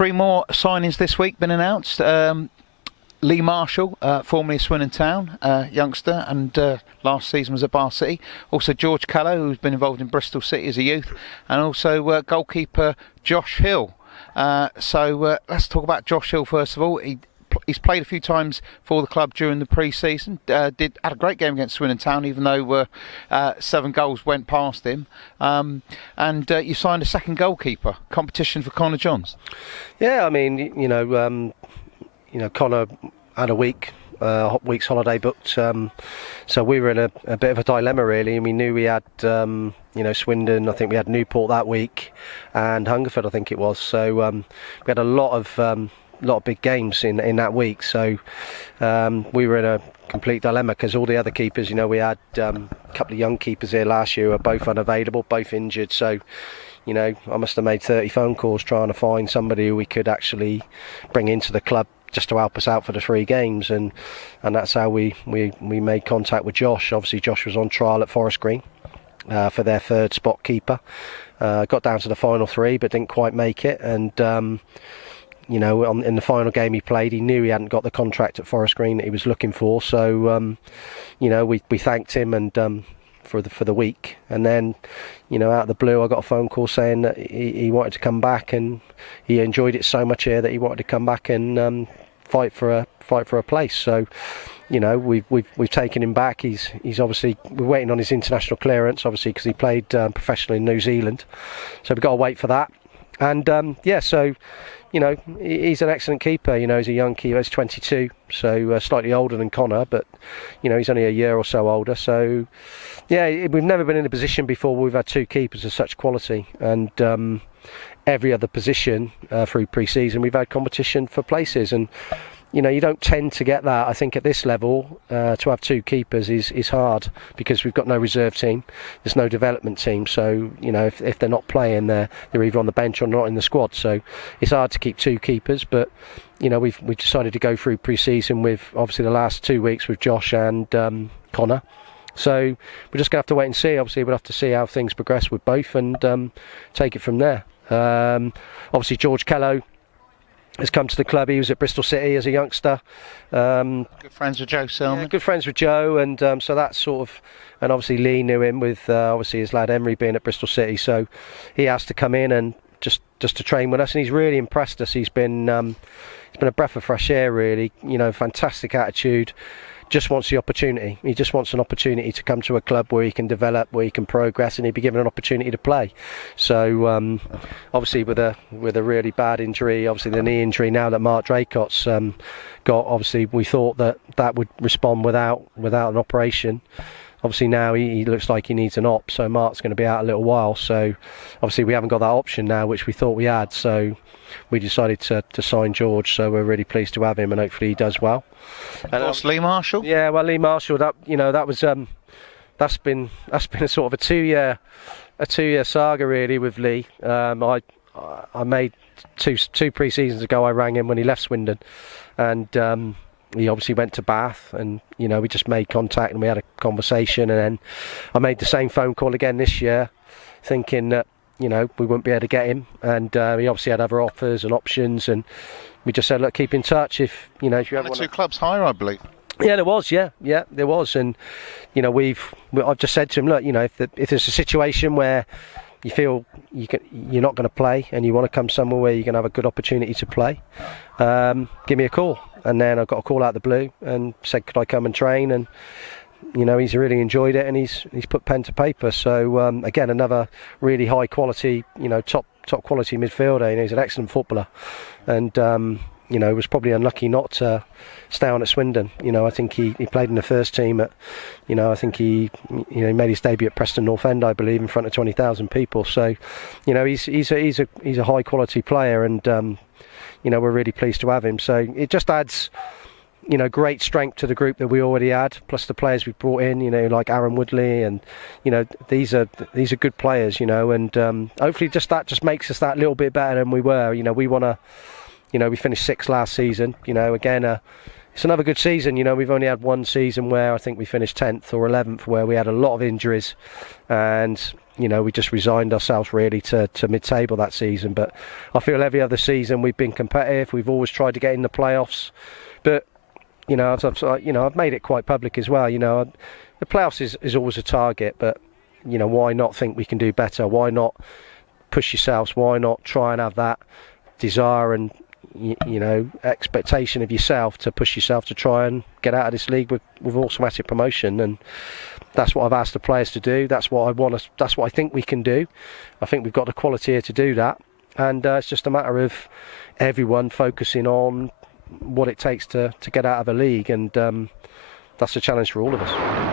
Three more signings this week been announced. Lee Marshall, formerly of Swindon Town, youngster, and last season was at Bar City. Also George Callow, who's been involved in Bristol City as a youth, and also goalkeeper Josh Hill. So let's talk about Josh Hill first of all. He's played a few times for the club during the pre-season. Had a great game against Swindon Town, even though 7 goals went past him. And you signed a second goalkeeper. Competition for Connor Johns. Yeah, I mean, Connor had a week's holiday booked, so we were in a bit of a dilemma really, and we knew we had Swindon. I think we had Newport that week, and Hungerford I think it was. So we had a lot of big games in that week. So we were in a complete dilemma because all the other keepers, we had a couple of young keepers here last year who were both unavailable, both injured. So I must have made 30 phone calls trying to find somebody who we could actually bring into the club just to help us out for the 3 games, and that's how we made contact with Josh. Obviously Josh was on trial at Forest Green for their 3rd spot keeper. Got down to the final 3 but didn't quite make it, and in the final game he played, he knew he hadn't got the contract at Forest Green that he was looking for. So we thanked him and for the week, and then out of the blue I got a phone call saying that he wanted to come back, and he enjoyed it so much here that he wanted to come back and fight for a place. So we've taken him back. He's obviously, we're waiting on his international clearance, obviously, because he played professionally in New Zealand, so we've got to wait for that. And so he's an excellent keeper. He's a young keeper. He's 22, so slightly older than Connor, but he's only a year or so older. So yeah, we've never been in a position before where we've had 2 keepers of such quality, and every other position through pre-season we've had competition for places, and you don't tend to get that. I think at this level to have 2 keepers is hard, because we've got no reserve team, there's no development team, so if they're not playing, they're either on the bench or not in the squad. So it's hard to keep 2 keepers, but we've decided to go through pre-season with obviously the last 2 weeks with Josh and Connor. So we're just going to have to wait and see. Obviously we'll have to see how things progress with both, and take it from there. Obviously George Callow has come to the club. He was at Bristol City as a youngster. Good friends with Joe Selman. Yeah, good friends with Joe, and so that's sort of, and obviously Lee knew him with obviously his lad Emery being at Bristol City, so he asked to come in and just to train with us, and he's really impressed us. He's been a breath of fresh air really. Fantastic attitude. Just wants the opportunity. He just wants an opportunity to come to a club where he can develop, where he can progress, and he'd be given an opportunity to play. So obviously with a really bad injury, obviously the knee injury now that Mark Draycott's got, obviously we thought that would respond without an operation. Obviously now he looks like he needs an op, so Mark's going to be out a little while. So obviously we haven't got that option now, which we thought we had. So we decided to sign George. So we're really pleased to have him, and hopefully he does well. And also Lee Marshall. Yeah, well, Lee Marshall. That was that's been a sort of a two-year saga really with Lee. I made two pre-seasons ago. I rang him when he left Swindon, and he obviously went to Bath, and we just made contact and we had a conversation, and then I made the same phone call again this year, thinking that we wouldn't be able to get him, and he obviously had other offers and options, and we just said, look, keep in touch if you ever want. 2 clubs higher, I believe. Yeah, there was. Yeah, there was, and I've just said to him, look, if there's a situation where you feel you're not going to play and you want to come somewhere where you're going to have a good opportunity to play, give me a call. And then I got a call out of the blue and said, could I come and train? And he's really enjoyed it, and he's put pen to paper. So again, another really high quality, top quality midfielder. He's an excellent footballer, and was probably unlucky not to stay on at Swindon. I think he played in the first team at, I think he made his debut at Preston North End, I believe, in front of 20,000 people. So, he's a high quality player, and we're really pleased to have him. So it just adds, great strength to the group that we already had, plus the players we've brought in, like Aaron Woodley, and these are good players, and hopefully that just makes us that little bit better than we were. We want to, we finished 6th last season. Again, it's another good season. You know, we've only had one season where I think we finished 10th or 11th, where we had a lot of injuries, and you know, we just resigned ourselves really to mid-table that season. But I feel every other season we've been competitive. We've always tried to get in the playoffs, but you know, I've made it quite public as well. You know, the playoffs is always a target, but you know, why not think we can do better? Why not push yourselves? Why not try and have that desire and you know, expectation of yourself to push yourself to try and get out of this league with automatic promotion? And that's what I've asked the players to do. That's what I want. That's what I think we can do. I think we've got the quality here to do that, and it's just a matter of everyone focusing on what it takes to get out of a league, and that's a challenge for all of us.